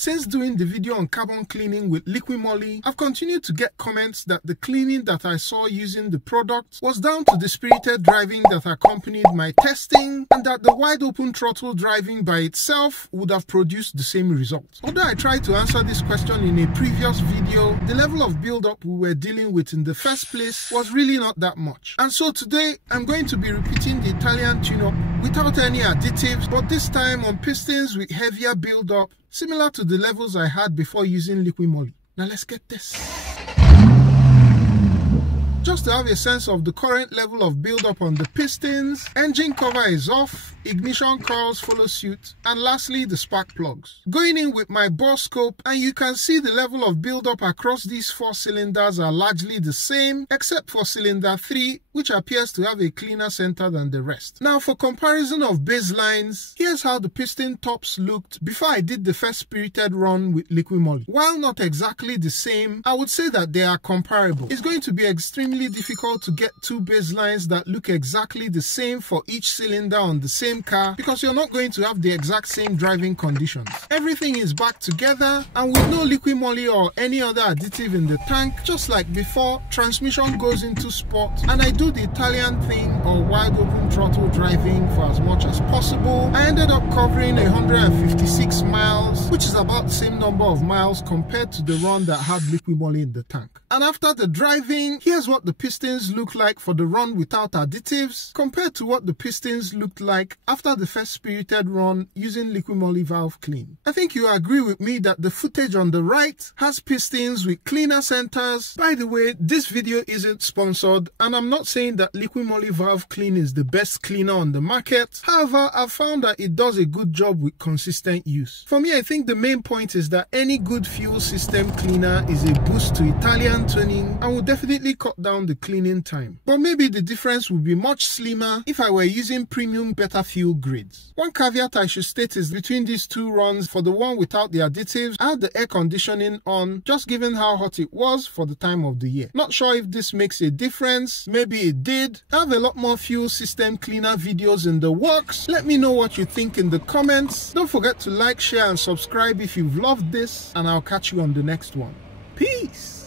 Since doing the video on carbon cleaning with Liqui Moly, I've continued to get comments that the cleaning that I saw using the product was down to the spirited driving that accompanied my testing, and that the wide open throttle driving by itself would have produced the same result. Although I tried to answer this question in a previous video, the level of build-up we were dealing with in the first place was really not that much. And so today, I'm going to be repeating the Italian tune-up without any additives, but this time on pistons with heavier build-up, similar to the levels I had before using Liqui Moly. Now let's get this. Just to have a sense of the current level of build-up on the pistons, engine cover is off, ignition coils follow suit, and lastly the spark plugs. Going in with my bore scope, and you can see the level of build-up across these 4 cylinders are largely the same, except for cylinder 3, which appears to have a cleaner center than the rest. Now for comparison of baselines, here's how the piston tops looked before I did the first spirited run with Liqui Moly. While not exactly the same, I would say that they are comparable. It's going to be extremely difficult to get 2 baselines that look exactly the same for each cylinder on the same car, because you're not going to have the exact same driving conditions. Everything is back together, and with no Liqui Moly or any other additive in the tank, just like before, transmission goes into sport, and I do the Italian thing or wide open throttle driving for as much as possible. I ended up covering 156 miles, which is about the same number of miles compared to the run that had Liqui Moly in the tank. And after the driving, here's what the pistons look like for the run without additives compared to what the pistons looked like after the first spirited run using Liqui Moly valve clean. I think you agree with me that the footage on the right has pistons with cleaner centers. By the way, this video isn't sponsored, and I'm not saying that Liqui Moly valve clean is the best cleaner on the market. However, I've found that it does a good job with consistent use. For me, I think the main point is that any good fuel system cleaner is a boost to Italian tuning and will definitely cut down the cleaning time. But maybe the difference would be much slimmer if I were using premium better fuel grades. One caveat I should state is between these 2 runs, for the one without the additives, I had the air conditioning on, just given how hot it was for the time of the year. Not sure if this makes a difference, maybe it did. I have a lot more fuel system cleaner videos in the works. Let me know what you think in the comments. Don't forget to like, share and subscribe if you've loved this, and I'll catch you on the next one. Peace!